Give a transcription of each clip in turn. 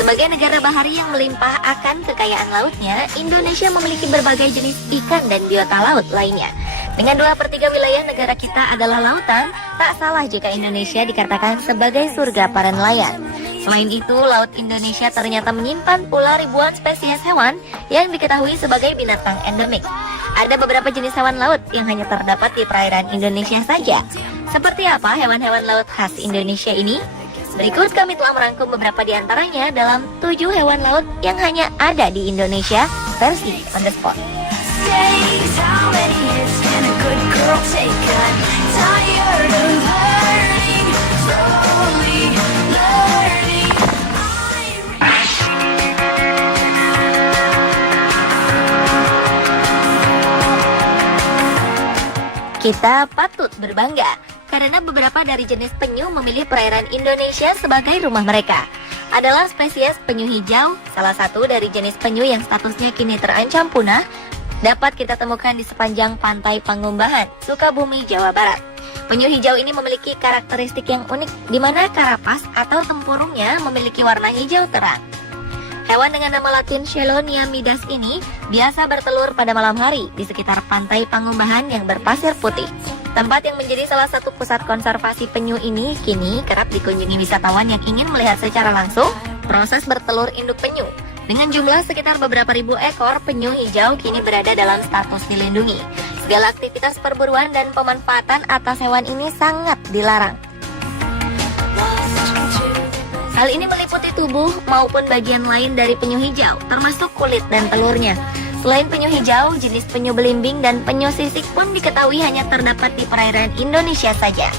Sebagai negara bahari yang melimpah akan kekayaan lautnya, Indonesia memiliki berbagai jenis ikan dan biota laut lainnya. Dengan 2/3 wilayah negara kita adalah lautan, tak salah jika Indonesia dikatakan sebagai surga para nelayan. Selain itu, laut Indonesia ternyata menyimpan pula ribuan spesies hewan yang diketahui sebagai binatang endemik. Ada beberapa jenis hewan laut yang hanya terdapat di perairan Indonesia saja. Seperti apa hewan-hewan laut khas Indonesia ini? Berikut kami telah merangkum beberapa di antaranya dalam 7 hewan laut yang hanya ada di Indonesia versi On The Spot. Kita patut berbangga karena beberapa dari jenis penyu memilih perairan Indonesia sebagai rumah mereka. Adalah spesies penyu hijau, salah satu dari jenis penyu yang statusnya kini terancam punah, dapat kita temukan di sepanjang pantai Pangumbahan, Sukabumi, Jawa Barat. Penyu hijau ini memiliki karakteristik yang unik, di mana karapas atau tempurungnya memiliki warna hijau terang. Hewan dengan nama latin Chelonia midas ini biasa bertelur pada malam hari di sekitar pantai Pangumbahan yang berpasir putih. Tempat yang menjadi salah satu pusat konservasi penyu ini kini kerap dikunjungi wisatawan yang ingin melihat secara langsung proses bertelur induk penyu. Dengan jumlah sekitar beberapa ribu ekor, penyu hijau kini berada dalam status dilindungi. Segala aktivitas perburuan dan pemanfaatan atas hewan ini sangat dilarang. Hal ini meliputi tubuh maupun bagian lain dari penyu hijau, termasuk kulit dan telurnya. Selain penyu hijau, jenis penyu belimbing dan penyu sisik pun diketahui hanya terdapat di perairan Indonesia saja.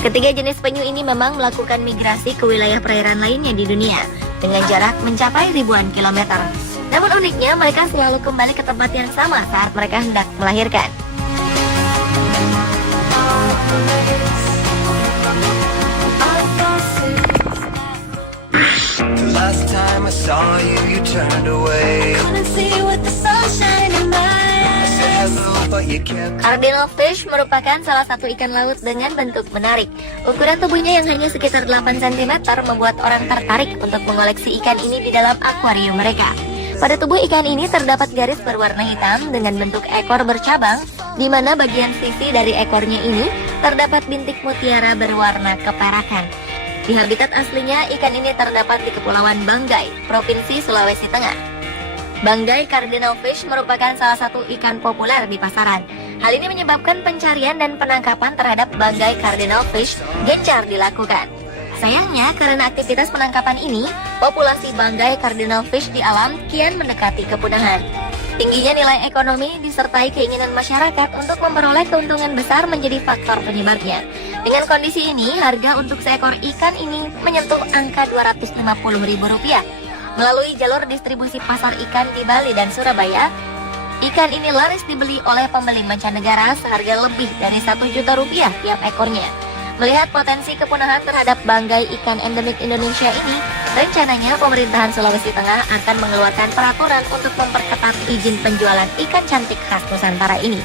Ketiga jenis penyu ini memang melakukan migrasi ke wilayah perairan lainnya di dunia, dengan jarak mencapai ribuan kilometer. Namun uniknya, mereka selalu kembali ke tempat yang sama saat mereka hendak melahirkan. Last time I saw you, you turned away. Couldn't see with the sunshine in my eyes. I said hello, but you kept. Cardinal fish merupakan salah satu ikan laut dengan bentuk menarik. Ukuran tubuhnya yang hanya sekitar 8 cm membuat orang tertarik untuk mengoleksi ikan ini di dalam akuarium mereka. Pada tubuh ikan ini terdapat garis berwarna hitam dengan bentuk ekor bercabang, di mana bagian sisi dari ekornya ini terdapat bintik mutiara berwarna keperakan. Di habitat aslinya, ikan ini terdapat di Kepulauan Banggai, Provinsi Sulawesi Tengah. Banggai cardinal fish merupakan salah satu ikan populer di pasaran. Hal ini menyebabkan pencarian dan penangkapan terhadap Banggai cardinal fish gencar dilakukan. Sayangnya, karena aktivitas penangkapan ini, populasi Banggai cardinal fish di alam kian mendekati kepunahan. Tingginya nilai ekonomi disertai keinginan masyarakat untuk memperoleh keuntungan besar menjadi faktor penyebabnya. Dengan kondisi ini, harga untuk seekor ikan ini menyentuh angka Rp250.000. Melalui jalur distribusi pasar ikan di Bali dan Surabaya, ikan ini laris dibeli oleh pembeli mancanegara seharga lebih dari Rp1 juta tiap ekornya. Melihat potensi kepunahan terhadap banggai ikan endemik Indonesia ini, rencananya pemerintahan Sulawesi Tengah akan mengeluarkan peraturan untuk memperketat izin penjualan ikan cantik khas Nusantara ini.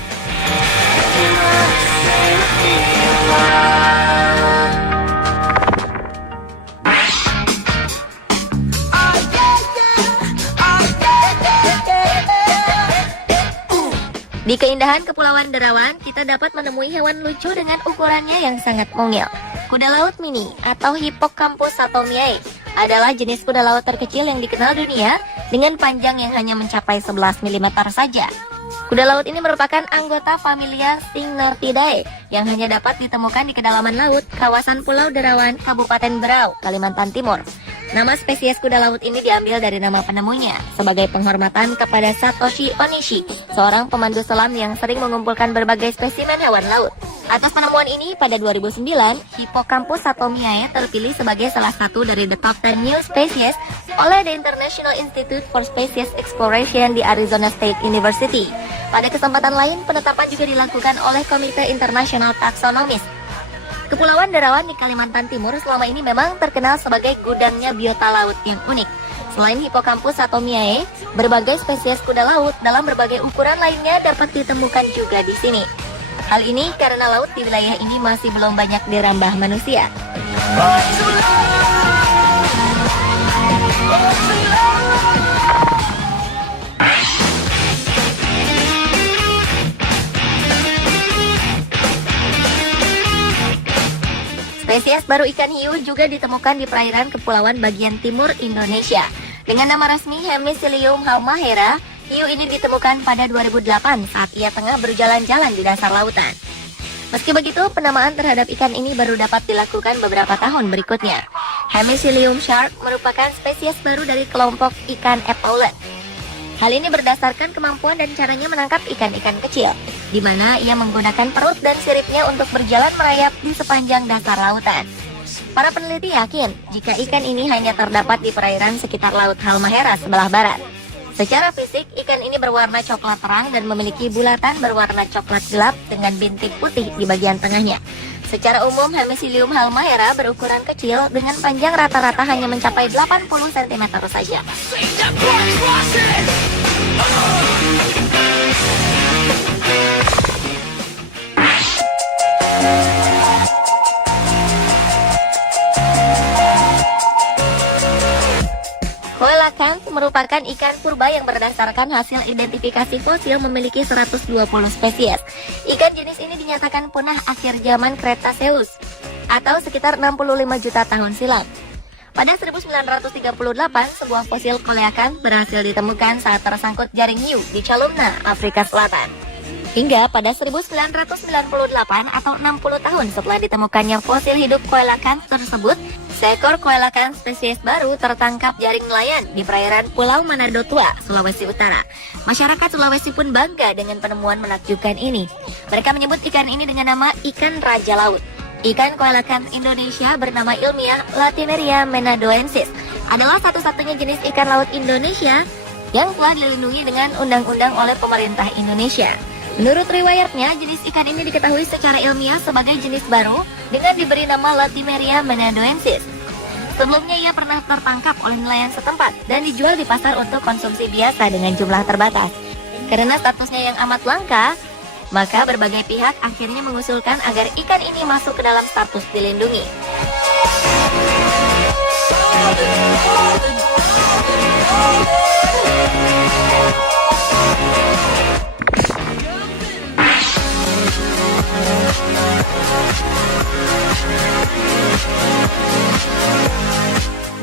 Di keindahan Kepulauan Derawan, kita dapat menemui hewan lucu dengan ukurannya yang sangat mungil. Kuda laut mini atau Hippocampus satomiae adalah jenis kuda laut terkecil yang dikenal dunia dengan panjang yang hanya mencapai 11 mm saja. Kuda laut ini merupakan anggota familia Syngnathidae yang hanya dapat ditemukan di kedalaman laut, kawasan Pulau Derawan, Kabupaten Berau, Kalimantan Timur. Nama spesies kuda laut ini diambil dari nama penemunya sebagai penghormatan kepada Satoshi Onishi, seorang pemandu selam yang sering mengumpulkan berbagai spesimen hewan laut. Atas penemuan ini, pada 2009, Hippocampus satomiae terpilih sebagai salah satu dari the top 10 new species oleh the International Institute for Species Exploration di Arizona State University. Pada kesempatan lain, penetapan juga dilakukan oleh Komite Internasional Taksonomis. Kepulauan Derawan di Kalimantan Timur selama ini memang terkenal sebagai gudangnya biota laut yang unik. Selain Hippocampus satomiae, berbagai spesies kuda laut dalam berbagai ukuran lainnya dapat ditemukan juga di sini. Hal ini karena laut di wilayah ini masih belum banyak dirambah manusia. Spesies baru ikan hiu juga ditemukan di perairan kepulauan bagian timur Indonesia. Dengan nama resmi Hemicillium halmahera, hiu ini ditemukan pada 2008 saat ia tengah berjalan-jalan di dasar lautan. Meski begitu, penamaan terhadap ikan ini baru dapat dilakukan beberapa tahun berikutnya. Hemicillium shark merupakan spesies baru dari kelompok ikan epaulet. Hal ini berdasarkan kemampuan dan caranya menangkap ikan-ikan kecil, di mana ia menggunakan perut dan siripnya untuk berjalan merayap di sepanjang dasar lautan. Para peneliti yakin jika ikan ini hanya terdapat di perairan sekitar Laut Halmahera sebelah barat. Secara fisik, ikan ini berwarna coklat terang dan memiliki bulatan berwarna coklat gelap dengan bintik putih di bagian tengahnya. Secara umum, Hemicillium halmahera berukuran kecil dengan panjang rata-rata hanya mencapai 80 cm saja. Coelacanth merupakan ikan purba yang berdasarkan hasil identifikasi fosil memiliki 120 spesies. Ikan jenis ini dinyatakan punah akhir zaman Cretaceous atau sekitar 65 juta tahun silam. Pada 1938, sebuah fosil coelacanth berhasil ditemukan saat tersangkut jaring hiu di Calumna, Afrika Selatan. Hingga pada 1998 atau 60 tahun setelah ditemukannya fosil hidup coelacanth tersebut, seekor coelacanth spesies baru tertangkap jaring nelayan di perairan Pulau Manado Tua, Sulawesi Utara. Masyarakat Sulawesi pun bangga dengan penemuan menakjubkan ini. Mereka menyebut ikan ini dengan nama ikan raja laut. Ikan coelacanth Indonesia bernama ilmiah Latimeria menadoensis adalah satu-satunya jenis ikan laut Indonesia yang telah dilindungi dengan undang-undang oleh pemerintah Indonesia. Menurut riwayatnya, jenis ikan ini diketahui secara ilmiah sebagai jenis baru dengan diberi nama Latimeria menadoensis. Sebelumnya ia pernah tertangkap oleh nelayan setempat dan dijual di pasar untuk konsumsi biasa dengan jumlah terbatas. Karena statusnya yang amat langka, maka berbagai pihak akhirnya mengusulkan agar ikan ini masuk ke dalam status dilindungi.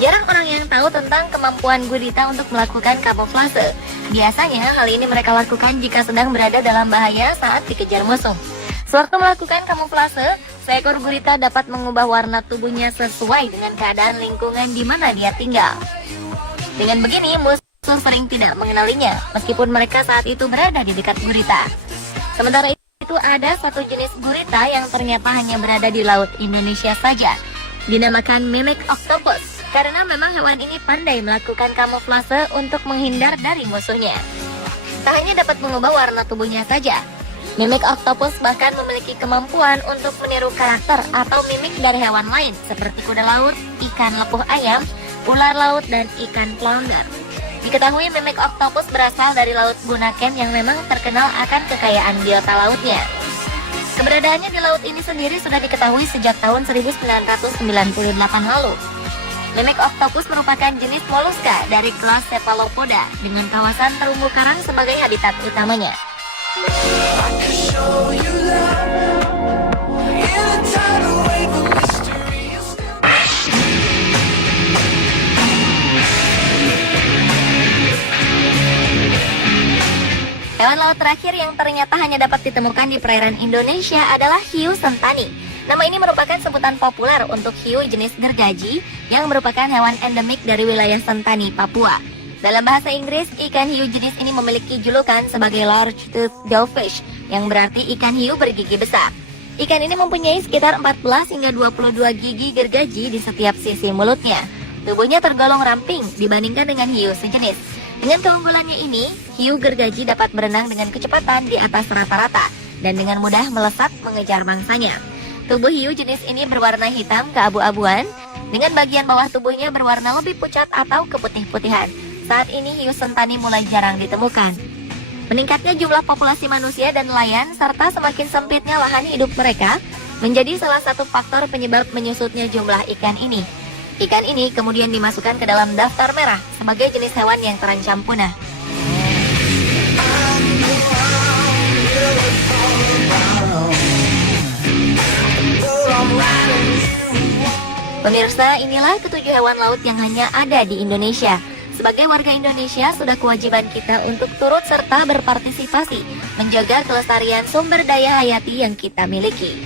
Jarang orang yang tahu tentang kemampuan gurita untuk melakukan kamuflase. Biasanya hal ini mereka lakukan jika sedang berada dalam bahaya saat dikejar musuh. Sewaktu melakukan kamuflase, seekor gurita dapat mengubah warna tubuhnya sesuai dengan keadaan lingkungan di mana dia tinggal. Dengan begini, musuh sering tidak mengenalinya, meskipun mereka saat itu berada di dekat gurita. Sementara itu ada satu jenis gurita yang ternyata hanya berada di laut Indonesia saja, dinamakan mimic octopus. Karena memang hewan ini pandai melakukan kamuflase untuk menghindar dari musuhnya. Tak hanya dapat mengubah warna tubuhnya saja, mimic octopus bahkan memiliki kemampuan untuk meniru karakter atau mimik dari hewan lain seperti kuda laut, ikan lepuh ayam, ular laut, dan ikan flounder. Diketahui mimic octopus berasal dari Laut Bunaken yang memang terkenal akan kekayaan biota lautnya. Keberadaannya di laut ini sendiri sudah diketahui sejak tahun 1998 lalu. Mimic octopus merupakan jenis moluska dari kelas Cephalopoda dengan kawasan terumbu karang sebagai habitat utamanya. Hewan laut terakhir yang ternyata hanya dapat ditemukan di perairan Indonesia adalah hiu sentani. Nama ini merupakan sebutan populer untuk hiu jenis gergaji yang merupakan hewan endemik dari wilayah Sentani, Papua. Dalam bahasa Inggris, ikan hiu jenis ini memiliki julukan sebagai large-toothed dogfish, yang berarti ikan hiu bergigi besar. Ikan ini mempunyai sekitar 14 hingga 22 gigi gergaji di setiap sisi mulutnya. Tubuhnya tergolong ramping dibandingkan dengan hiu sejenis. Dengan keunggulannya ini, hiu gergaji dapat berenang dengan kecepatan di atas rata-rata dan dengan mudah melesat mengejar mangsanya. Tubuh hiu jenis ini berwarna hitam keabu-abuan, dengan bagian bawah tubuhnya berwarna lebih pucat atau keputih-putihan. Saat ini hiu sentani mulai jarang ditemukan. Meningkatnya jumlah populasi manusia dan nelayan serta semakin sempitnya lahan hidup mereka menjadi salah satu faktor penyebab menyusutnya jumlah ikan ini. Ikan ini kemudian dimasukkan ke dalam daftar merah sebagai jenis hewan yang terancam punah. Pemirsa, inilah ketujuh hewan laut yang hanya ada di Indonesia. Sebagai warga Indonesia, sudah kewajiban kita untuk turut serta berpartisipasi menjaga kelestarian sumber daya hayati yang kita miliki.